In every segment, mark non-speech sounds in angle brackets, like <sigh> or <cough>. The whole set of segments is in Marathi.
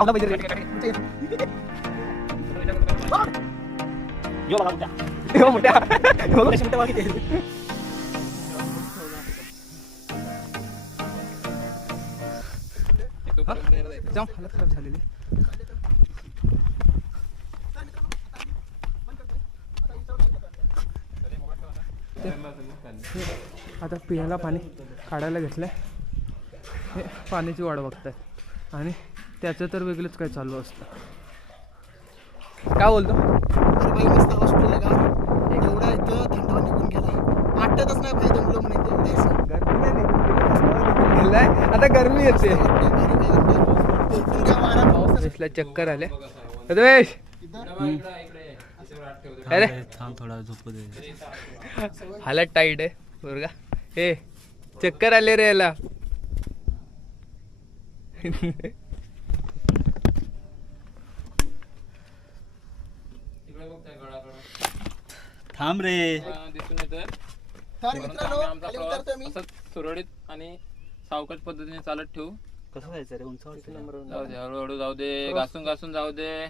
थांबला पाहिजे रे. मोठ्या. हालत खराब झालेली. आता पिण्याला पाणी काढायला घेतलंय. हे पाण्याची वाढ बघतायत आणि त्याचं तर वेगळंच काय चालू असतं. काय बोलतो? मस्त एवढा इथं थंडावा निघून गेला. वाटतच नाही दमलो असं. गरमी नाही. आता गरमी येते. चक्कर आले. वेश अरे! थांब थोडा झोपू दे. हालत टाईट आहे बरं का हे चक्कर आले रे याला. थांब रे. दिसून येतोय. तर मित्रांनो आमचा खाली प्रवास उतरतोय मी. असंच सुरळीत आणि सावकाश पद्धतीने चालत ठेवू. कसं जायचं रे? उंचावर जाऊ दे हळूहळू जाऊ दे घासून घासून जाऊ दे.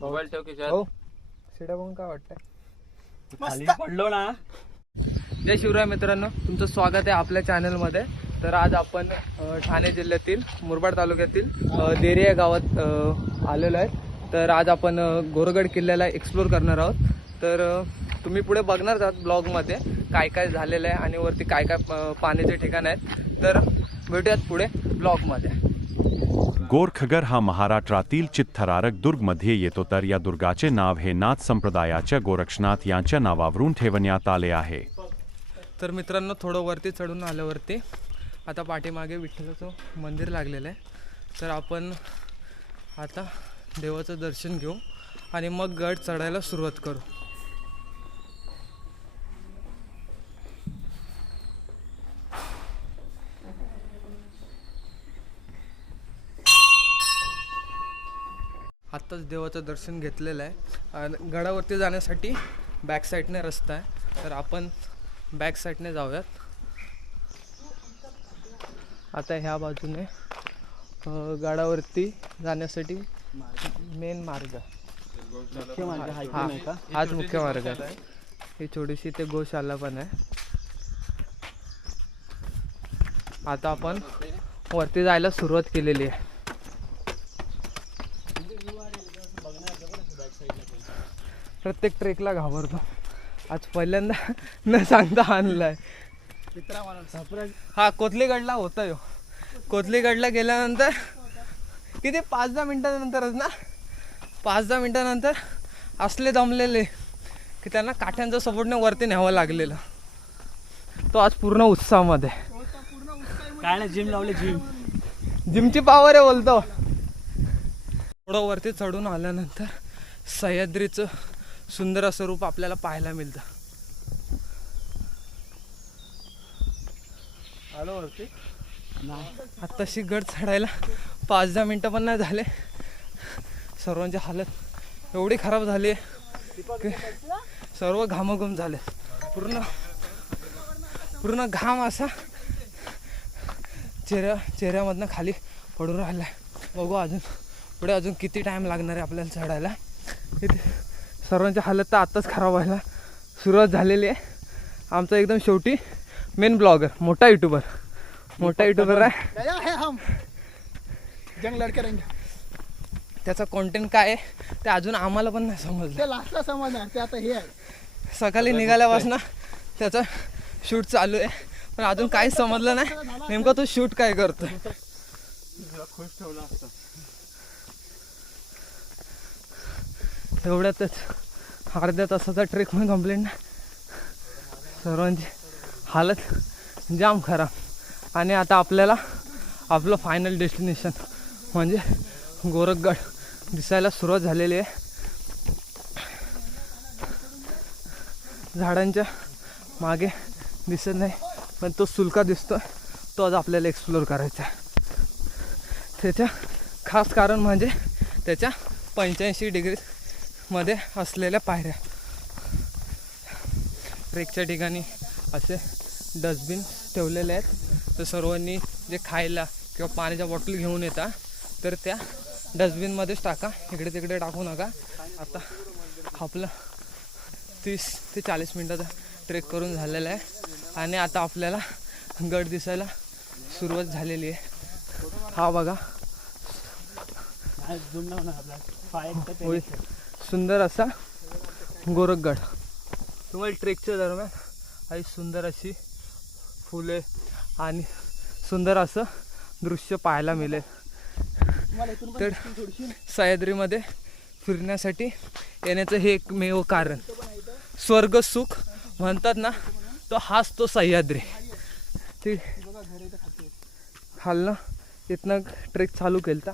मोबाईल ठेव खिशात. हो. शिड्या बघून काय वाटतंय? खाली पडलो ना. जय शिवराय मित्रांनो. तुमचं स्वागत आहे आपल्या चॅनलमध्ये तर आज आपण अ, ठाणे जिल्ह्यातील मुरबाड तालुक्यातील अ, देरी या गावात अ, आलेलो आहे. तर आज आपण गोरगड किल्ल्याला एक्सप्लोर करणार आहोत. तर तुम्ही पुढे बघणार आहात ब्लॉगमध्ये काय काय झालेलं आहे आणि वरती काय काय पाण्याचे ठिकाण आहेत. तर भेटूयात पुढे ब्लॉगमध्ये गोरखगर हा महाराष्ट्रातील चित्थरारक दुर्गमध्ये येतो तर या दुर्गाचे नाव हे नाथ संप्रदायाच्या गोरक्षनाथ यांच्या नावावरून ठेवण्यात आले आहे. तर मित्रांनो थोडं वरती चढून आल्यावरती आता पाठीमागे विठ्ठलाचं मंदिर लागलेलं आहे. तर आपण आता देवाचं दर्शन घेऊ आणि मग गड चढायला सुरुवात करू. आत्ताच देवाचं दर्शन घेतलेलं आहे. आणि गडावरती जाण्यासाठी बॅक साईडने रस्ता आहे. तर आपण बॅक साईडने जाऊयात. आता ह्या बाजूने गडावरती जाण्यासाठी मेन मार्ग. आहे. हा हाच मुख्य मार्ग आहे. ही छोटीशी ते गोशाला पण आहे. आता आपण वरती जायला सुरुवात केलेली आहे. प्रत्येक ट्रेकला घाबरतो. आज पहिल्यांदा न सांगता आणलाय. हा कोथलीगडला होता यो कोथलीगडला गेल्यानंतर किती? पाच दहा मिनिटानंतरच ना? पाच दहा मिनिटानंतर असले दमलेले की त्यांना काठ्यांच्या सपोर्टने वरती न्यावं लागलेलं. तो आज पूर्ण उत्साहामध्ये. काय नाही जिम लावले जिम जिमची पावर आहे बोलतो. थोडं वरती चढून आल्यानंतर सह्याद्रीचं सुंदर असं रूप आपल्याला पाहायला मिळतं. आलो वरती. आत्ताशी गड चढायला पाच दहा मिनटं पण नाही झाले. सर्वांची हालत एवढी खराब झाली. आहे की सर्व घामाघूम झाले. पूर्ण पूर्ण घाम असा चेहऱ्या चेहऱ्यामधनं खाली पडून राहिला आहे बघू अजून पुढे अजून किती टाईम लागणार आहे आपल्याला चढायला. इथे सर्वांची हालत तर आत्ताच खराब व्हायला सुरुवात झालेली आहे. आमचा एकदम शेवटी मेन ब्लॉगर मोठा युट्यूबर मोठा युट्यूबर आहे. जंग लडके रहेंगे त्याचा कॉन्टेंट काय आहे ते अजून आम्हाला पण नाही समजलं. ते लास्टला समजणार ते आता हे आहे. सकाळी निघाल्यापासून त्याचा शूट चालू आहे. पण अजून काहीच समजलं नाही. नेमका तो शूट काय करतो एवढ्यातच अर्ध्या तासाचा ट्रेक पण कंप्लीट नाही सर्वांची हालत जाम खराब. आणि आता आपल्याला आपलं फायनल डेस्टिनेशन म्हणजे गोरखगड दिसायला सुरुवात झालेली आहे. झाडांच्या मागे दिसत नाही पण तो सुलका दिसतो तो आज आपल्याला एक्सप्लोअर करायचा आहे. त्याच्या खास कारण म्हणजे त्याच्या पंच्याऐंशी डिग्रीमध्ये असलेल्या पायऱ्या. ट्रेकच्या ठिकाणी असे डस्टबिन ठेवलेले आहेत. तर सर्वांनी जे खायला किंवा पाण्याच्या बॉटल घेऊन येतात तर त्या डस्टबिनमध्येच टाका. इकडे तिकडे टाकू नका. आता आपलं तीस ते चाळीस मिनटाचा ट्रेक करून झालेला आहे. आणि आता आपल्याला गड दिसायला सुरुवात झालेली आहे. हा बघा. सुंदर असा गोरखगड. तुम्हाला ट्रेकच्या दरम्यान काही सुंदर अशी फुले आणि सुंदर असं दृश्य पाहायला मिळेल. तर सह्याद्रीमध्ये फिरण्यासाठी येण्याचं हे एकमेव कारण. स्वर्ग सुख म्हणतात ना तो हाच तो सह्याद्री. ते खालनं इथनं ट्रेक चालू केलता.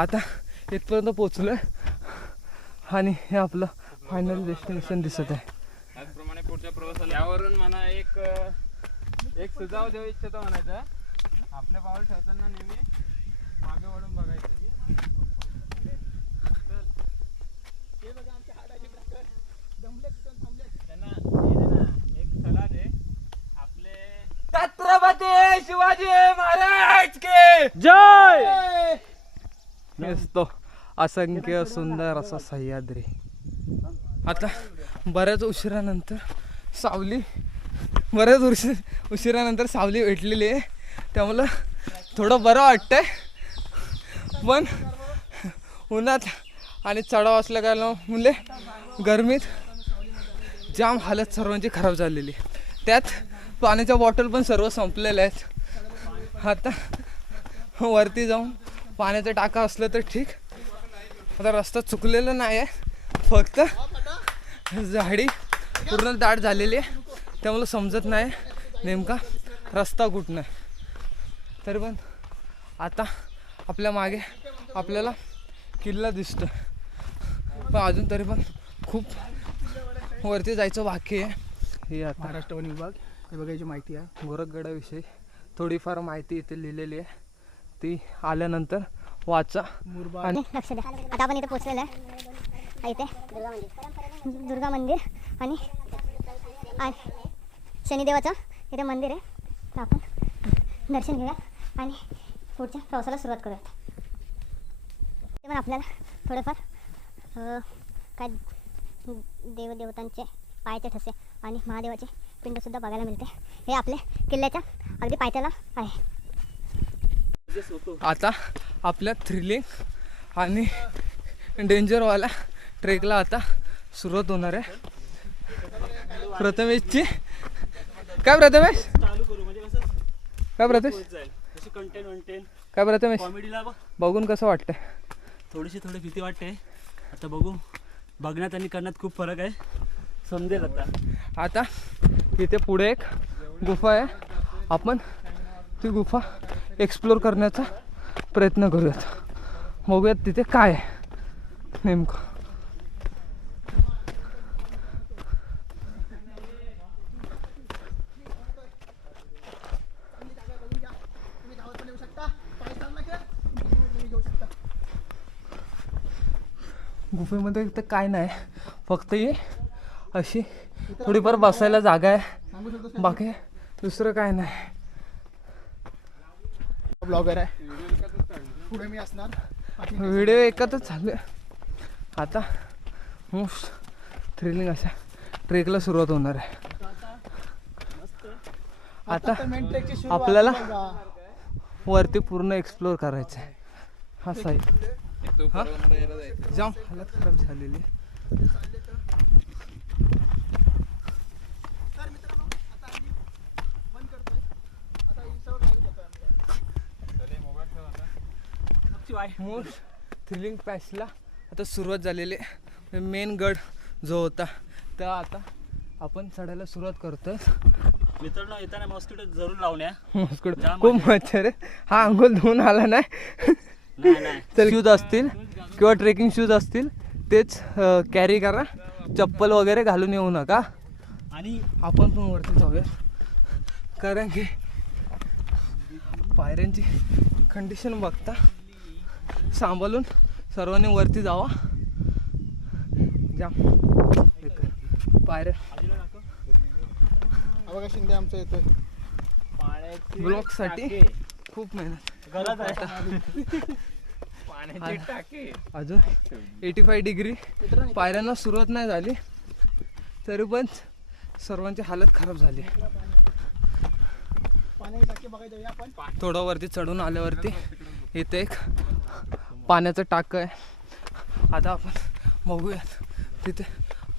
आता इथपर्यंत पोचलोय आणि हे आपलं फायनल डेस्टिनेशन दिसत आहे. त्याचप्रमाणे पुढच्या प्रवासाला यावरून मला एक एक सुझाव देऊ इच्छितो म्हणायचं. आपले पाऊल ठेवताना नेहमी मागे वळून बघायचं त्यांना दे ना, एक सलाह दे आपले छत्रपती शिवाजी महाराज के! जय! असंख्य सुंदर असा सह्याद्री. आता बऱ्याच उशिरानंतर सावली बऱ्याच उशी उशिरानंतर सावली भेटलेली आहे. त्यामुळं थोडं बरं वाटतंय. पण उन्हात आणि चढाव असल्या कारण मुले गरमीत जाम हालत सर्वांची खराब झालेली. आहे. त्यात पाण्याच्या बॉटल पण सर्व संपलेल्या आहेत. आता वरती जाऊन पाण्याचं टाका असलं तर ठीक. आता रस्ता चुकलेला नाही आहे फक्त झाडी पूर्ण दाट झालेली आहे. त्यामुळं समजत नाही नेमका रस्ता कुठनं. नाही तरी पण आता आपल्या मागे आपल्याला किल्ला दिसतो पण अजून तरी पण खूप वरती जायचं बाकी आहे. हे आता महाराष्ट्र वन विभाग. हे बघायची माहिती आहे. गोरखगडाविषयी थोडीफार माहिती इथे लिहिलेली आहे. ती आल्यानंतर वाचा. आणि लक्ष द्या. आता आपण इथे पोहोचलेलो आहे. इथे. दुर्गा मंदिर. दुर्गा मंदिर आणि शनिदेवाचं इथे मंदिर आहे. तर आपण दर्शन घेऊया. आणि पुढच्या प्रवासाला सुरुवात करूयात. ते पण आपल्याला थोडेफार काय देवदेवतांचे पायाचे ठसे आणि महादेवाचे पिंडसुद्धा बघायला मिळते. हे आपल्या किल्ल्याच्या अगदी पायथ्याला आहे. आता आपल्या थ्रिलिंग आणि डेंजरवाला ट्रेकला आता सुरुवात होणार आहे. प्रथमेशची काय प्रथमेश? काय प्रथमेश? काय कॉमेडीला बघ. बघून कसं वाटतंय? थोडीशी थोडी भीती वाटते. आता बघू. बघण्यात आणि करण्यात खूप फरक आहे. समजेल आता. आता इथे पुढे एक गुफा आहे. आपण ती गुफा एक्सप्लोर करण्याचा प्रयत्न करूयात. बघूयात तिथे काय आहे. नेमकं तुम्ही धावत पण येऊ शकता पाय चालला की तुम्ही घेऊ शकता गुफेमध्ये इथं काय नाही. फक्त ही अशी थोडीफार बसायला जागा आहे. बाकी दुसरं काय नाही. ब्लॉगर आहे. पुढे मी असणार. व्हिडिओ एकच झाले. आता मोस्ट थ्रिलिंग अशा ट्रेकला सुरुवात होणार आहे. आता तर आपल्याला. वरती पूर्ण एक्सप्लोर करायचं आहे हा साईड हा? जाम हालत खराब झालेली मोस्ट थ्रिलिंग पॅचला आता सुरुवात झालेली आहे. मेन गड जो होता तर आता आपण चढायला सुरुवात करतोय. मित्रांनो येताना मॉस्किटो जरूर लावण्या मस्कड जाम खूप मच्छर आहे हा अंघोल धुवून आला नाही. तर शूज असतील किंवा ट्रेकिंग शूज असतील तेच कॅरी करा. चप्पल वगैरे घालून येऊ नका. आणि आपण पण वरती जाऊया. कारण की पायऱ्यांची कंडिशन बघता सांभाळून सर्वांनी वरती जावा. जाम बेकार. पायऱ्या बघा शिंदे आमचा येतोय पाण्याची ब्लॉकसाठी. खूप मेहनत. गरज आहे. पाण्याची टाकी. अजून एटी फाय डिग्री पायऱ्यांना सुरुवात नाही झाली. तरी पण सर्वांची हालत खराब झाली. थोडं वरती चढून आल्यावरती इथे एक पाण्याचं टाकं आहे. आता आपण बघूयात तिथे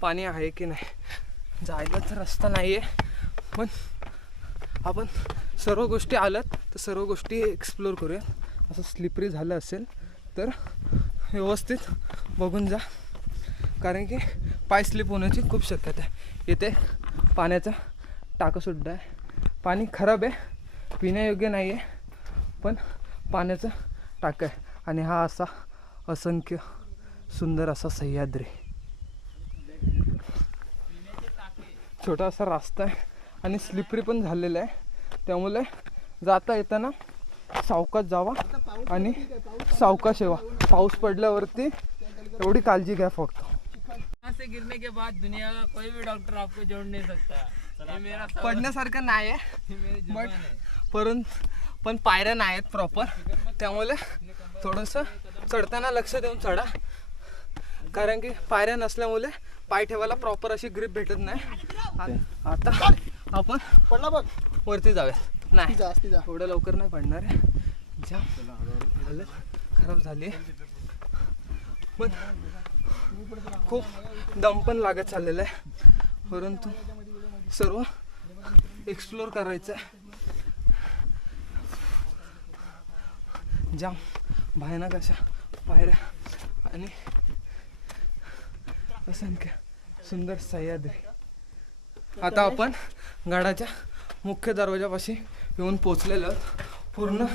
पाणी आहे की नाही. जायला तर रस्ता नाही आहे पण आपण सर्व गोष्टी आल्यात तर सर्व गोष्टी एक्सप्लोर करूया. असं स्लिपरी झालं असेल तर व्यवस्थित बघून जा. कारण की पाय स्लिप होण्याची खूप शक्यता आहे. इथे पाण्याचा टाकंसुद्धा आहे. पाणी खराब आहे पिण्यायोग्य नाही आहे पण पाण्याचं टाकं आहे. आणि हा असा असंख्य सुंदर असा सह्याद्री. छोटा असा रास्ता आहे. आणि स्लिपरी पण झालेला आहे. त्यामुळे जाता येताना सावकाश जावा आणि सावकाश येवा. पाऊस पडल्यावरती एवढी काळजी घ्या फक्त. से गिरने के बाद दुनिया का कोई भी डॉक्टर आपको जोड़ नहीं सकता। पडण्यासारखं नाही आहे. है। परंतु पण पायऱ्या नाही आहेत प्रॉपर त्यामुळे थोडंसं चढताना लक्ष देऊन चढा. कारण की पायऱ्या नसल्यामुळे पाय ठेवायला प्रॉपर अशी ग्रीप भेटत नाही. आता आपण पडला बघ. वरती जाऊयात नाही. जा असती जा. एवढं लवकर नाही पडणार आहे. जाम हालत खराब झाली. पण खूप दम पण लागत चाललेला आहे. परंतु सर्व एक्सप्लोर करायचं आहे. जाम भयानक अशा पायऱ्या आणि असंख्य सुंदर सह्याद्री. आता आपण गडाच्या मुख्य दरवाजापाशी येऊन पोचलेलो पूर्ण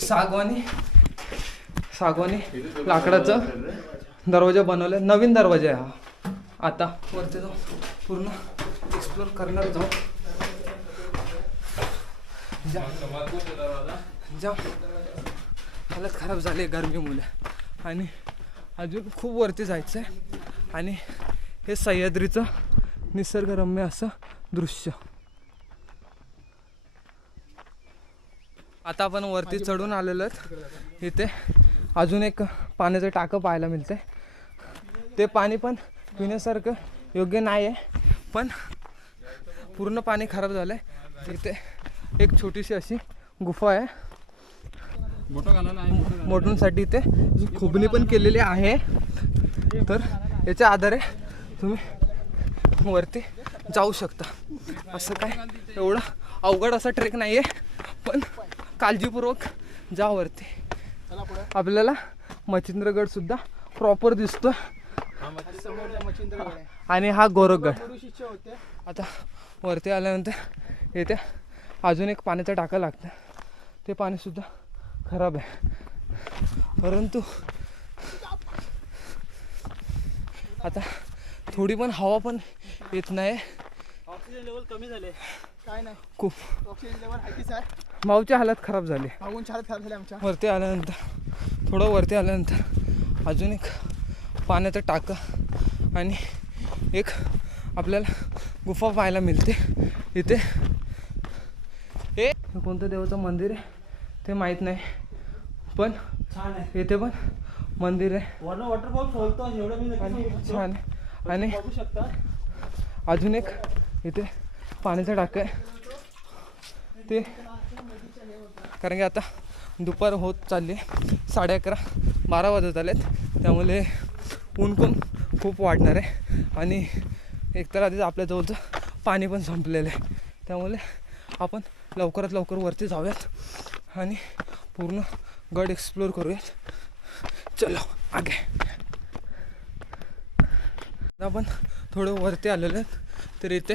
सागवानी सागवानी लाकडाचं दरवाजा बनवला नवीन दरवाजा आहे हा. आता वरती जाऊन पूर्ण एक्सप्लोर करणार जाऊ जा. जा. हालत खराब झाली गरमीमुळे आणि अजून खूप वरती जायचं आहे आणि हे सह्याद्रीचं निसर्गरम्य असं दृश्य. आता आपण वरती चढून आलेलो आहेत. इथे अजून एक पाण्याचं टाकं पाहायला मिळते ते पाणी पण पिण्यासारखं योग्य नाही आहे पण पूर्ण पाणी खराब झालं आहे इथे एक छोटीशी अशी गुफा आहे. मोटूंसाठी इथे खुबणी पण केलेली आहे. तर याच्या आधारे तुम्ही वरती जाऊ शकता. असं काय? एवढं अवघड असा ट्रेक नाही आहे पण काळजीपूर्वक जा वरती. आपल्याला मच्छिंद्रगडसुद्धा प्रॉपर दिसतो आहे आणि हा गोरखगड. आता वरती आल्यानंतर येथे अजून एक पाण्याचा टाका लागतं. ते पाणीसुद्धा खराब आहे. परंतु आता थोडी पण हवा पण येत नाही. ऑक्सिजन लेवल कमी झाले. काय नाही. खूप. ऑक्सिजन लेवल हायकीच आहे माऊची हालत खराब झाली. मागून चालत खराब झाले आमच्या. वरती आल्यानंतर थोडं वरती आल्यानंतर अजून एक पाण्याचं टाकं आणि एक आपल्याला गुफा पाहायला मिळते. इथे. हे कोणतं देवाचं मंदिर आहे? ते माहीत नाही. पण छान आहे. इथे पण मंदिर आहे. वॉटरफॉल खोलतो एवढं मी. छान आहे. आणि अजून एक इथे पाण्याचं टाकं आहे. ते कारण की आता दुपार होत चालली आहे. साडे अकरा बारा वाजत आलेत. त्यामुळे ऊन पण खूप वाढणार आहे. आणि एकतर आधीच आपल्याजवळचं पाणी पण संपलेलं आहे. त्यामुळे आपण लवकरात लवकर वरती जाऊयात आणि पूर्ण गड एक्सप्लोर करूयात. चलो आगे. आपण थोडं वरती आलेलो आहेत. तर इथे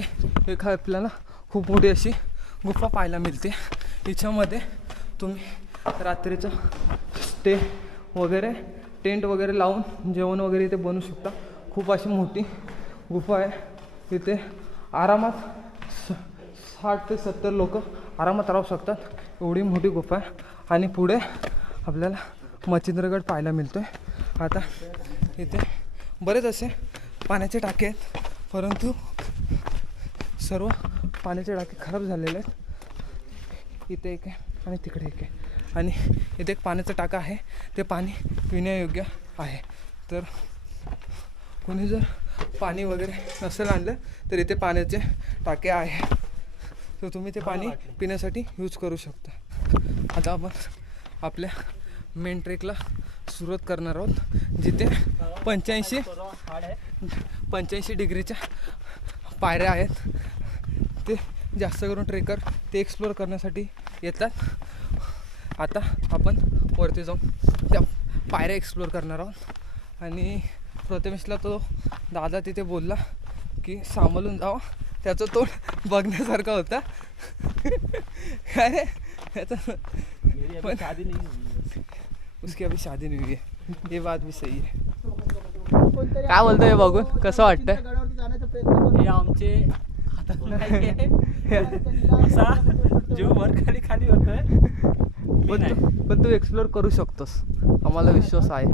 एक आपल्याला खूप मोठी अशी गुफा पाहायला मिळते. हिच्यामध्ये तुम्ही रात्रीचं स्टे वगैरे टेंट वगैरे लावून जेवण वगैरे इथे बनवू शकता. खूप अशी मोठी गुफा आहे. इथे आरामात स साठ ते सत्तर लोक आरामात राहू शकतात. एवढी मोठी गुफा आहे. आणि पुढे आपल्याला मच्छिंद्रगड पाहायला मिळतो आहे आता इथे बरेच असे पाण्याचे टाके आहेत. परंतु सर्व पाण्याचे टाके खराब झालेले आहेत. इथे एक आहे आणि तिकडे एक आहे. आणि इथे एक पाण्याचं टाका आहे. ते पाणी पिण्यायोग्य आहे. तर कोणी जर पाणी वगैरे नसेल आणलं तर इथे पाण्याचे टाके आहे. तर तुम्ही ते पाणी पिण्यासाठी यूज करू शकता. आता आपण आपल्या मेन ट्रेकला सुरुवात करणार आहोत. जिथे पंच्याऐंशी पंच्याऐंशी डिग्रीच्या पायऱ्या आहेत. ते जास्त करून ट्रेकर ते एक्सप्लोअर करण्यासाठी येतात. आता आपण वरती जाऊन त्या पायऱ्या एक्सप्लोअर करणार आहोत. आणि प्रथमेशला तो दादा तिथे बोलला की सांभाळून जावं. त्याचा तोंड बघण्यासारखा होता. काय <laughs> त्याचा पण उसकी अभी शादी नहीं हुई है। ये बात भी सही है। काय बोलतोय बघून? कसं वाटतंय. हे आमचे हातात नाहीये. असा जीव वर खाली खाली होतोय. मी पण नाही. तू पण तू एक्सप्लोअर करू शकतोस. आम्हाला विश्वास आहे.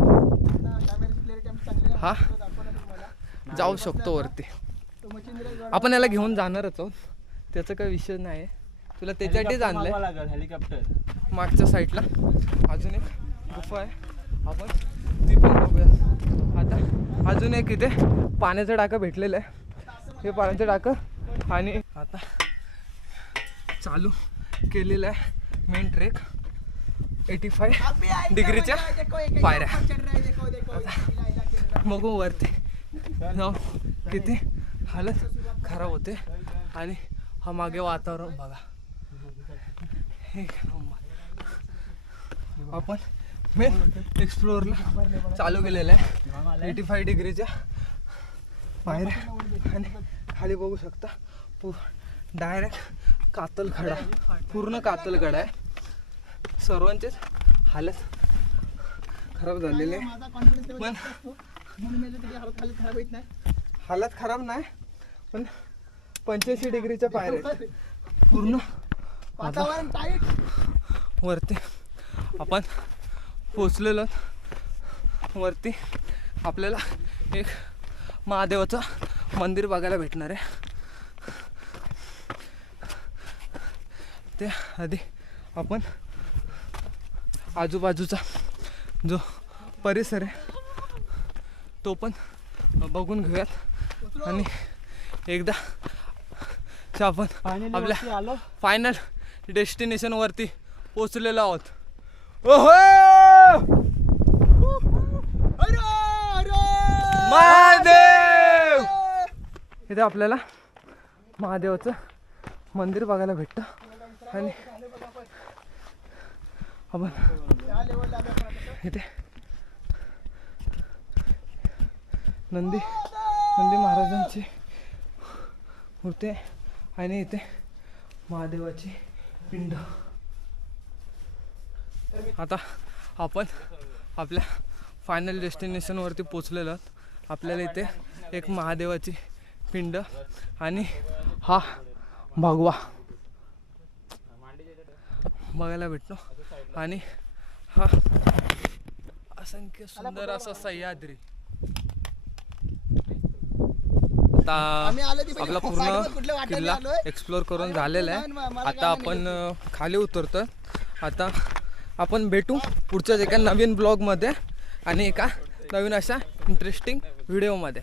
हा? आहे. जाऊ शकतो वरती. आपण याला घेऊन जाणारच आहोत. त्याचा काही विषय नाही तुला त्याच्यासाठीच हेलिकॉप्टर आणलंय. लागेल हेलिकॉप्टर मागच्या साईडला अजून एक. गुफा आहे. आपण ती पण बघूया. आता अजून एक इथे पाण्याचं टाकं भेटलेलं आहे. हे पाण्याचं टाकं आणि आता चालू केलेलं आहे मेन ट्रेक एटी फाय डिग्रीच्या पायऱ्या. बघू वरती. जाऊ किती हालत खराब होते. आणि हा मागे वातावरण बघा. हे आपण मेन एक्सप्लोअरला चालू केलेलं आहे. एटी फाय डिग्रीच्या पायऱ्या आणि खाली बघू शकता पू डायरेक्ट कातल खडा पूर्ण कातल खडा आहे. सर्वांचेच हालत खराब झालेले पण मी हालत खराब नाही हालत खराब नाही पण पंच्याऐंशी डिग्रीच्या पायऱ्या. पूर्ण वातावरण वरती आपण पोचलेलो. वरती आपल्याला एक महादेवाचं मंदिर बघायला भेटणार आहे. ते आधी आपण आजूबाजूचा जो परिसर आहे तो पण बघून घेऊयात. आणि एकदा आपण आपल्या फायनल डेस्टिनेशन वरती पोचलेलो आहोत. ओहो! महादेव! इथे आपल्याला महादेवाचं मंदिर बघायला भेटतं. आणि आपण इथे नंदी नंदी महाराजांची मूर्ती आहे. आणि इथे महादेवाची पिंड. आता आपण आपल्या फायनल डेस्टिनेशनवरती पोचलेलो आहोत. आपल्याला इथे एक महादेवाची पिंड आणि हा भगवा बघायला भेटतो. आणि हा असंख्य सुंदर असा सह्याद्री. आता आपला पूर्ण किल्ला आलोय? एक्सप्लोअर करून झालेला आहे. आता आपण खाली उतरतो आता आपण भेटू पुढच्याच एका नवीन ब्लॉगमध्ये आणि एका नवीन अशा इंटरेस्टिंग व्हिडिओमध्ये